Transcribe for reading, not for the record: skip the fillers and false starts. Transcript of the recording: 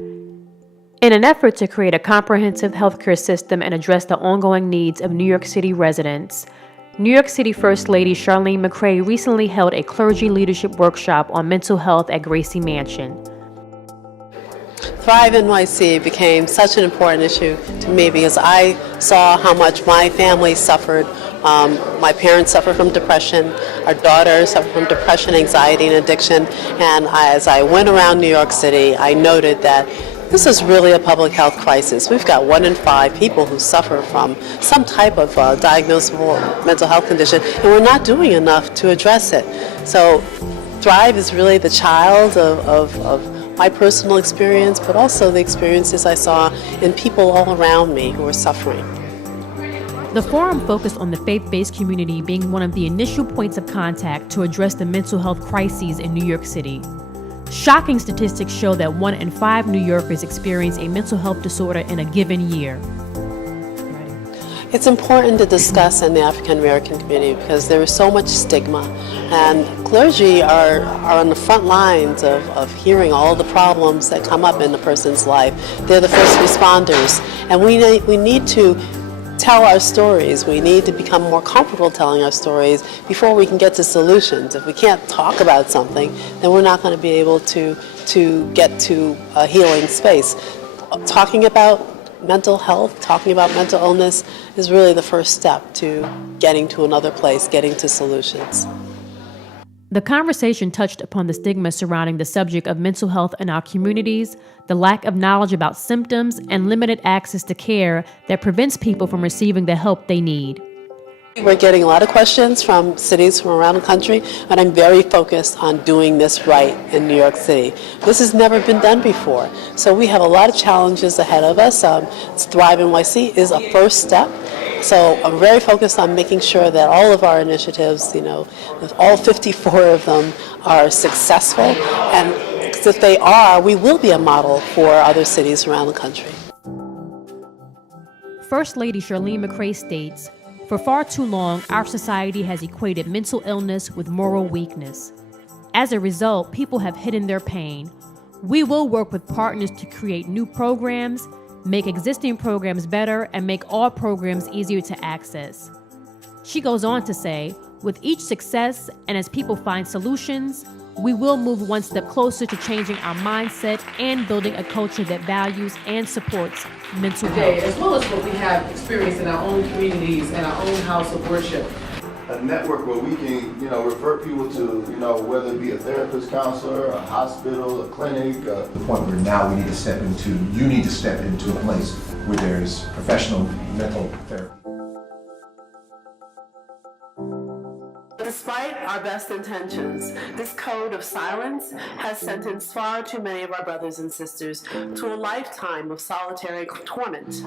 In an effort to create a comprehensive healthcare system and address the ongoing needs of New York City residents, New York City First Lady Chirlane McCray recently held a clergy leadership workshop on mental health at Gracie Mansion. ThriveNYC became such an important issue to me because I saw how much my family suffered. My parents suffered from depression. Our daughter suffered from depression, anxiety, and addiction. And as I went around New York City, I noted that this is really a public health crisis. We've got 1 in 5 people who suffer from some type of diagnosable mental health condition, and we're not doing enough to address it. So Thrive is really the child of my personal experience, but also the experiences I saw in people all around me who were suffering. The forum focused on the faith-based community being one of the initial points of contact to address the mental health crises in New York City. Shocking statistics show that 1 in 5 New Yorkers experience a mental health disorder in a given year. It's important to discuss in the African American community because there is so much stigma, and clergy are on the front lines of hearing all the problems that come up in a person's life. They're the first responders, and we need to tell our stories. We need to become more comfortable telling our stories before we can get to solutions. If we can't talk about something, then we're not going to be able to get to a healing space. Talking about mental health, talking about mental illness is really the first step to getting to another place, getting to solutions. The conversation touched upon the stigma surrounding the subject of mental health in our communities, the lack of knowledge about symptoms, and limited access to care that prevents people from receiving the help they need. We're getting a lot of questions from cities from around the country, and I'm very focused on doing this right in New York City. This has never been done before, so we have a lot of challenges ahead of us. ThriveNYC is a first step. So I'm very focused on making sure that all of our initiatives, all 54 of them, are successful. And if they are, we will be a model for other cities around the country. First Lady Chirlane McCray states, "For far too long, our society has equated mental illness with moral weakness. As a result, people have hidden their pain. We will work with partners to create new programs, make existing programs better, and make all programs easier to access." She goes on to say, "With each success and as people find solutions, we will move one step closer to changing our mindset and building a culture that values and supports mental health." As well as what we have experienced in our own communities and our own house of worship. A network where we can, refer people to, whether it be a therapist, counselor, a hospital, a clinic. The point where now you need to step into a place where there's professional mental therapy. Despite our best intentions, this code of silence has sentenced far too many of our brothers and sisters to a lifetime of solitary torment.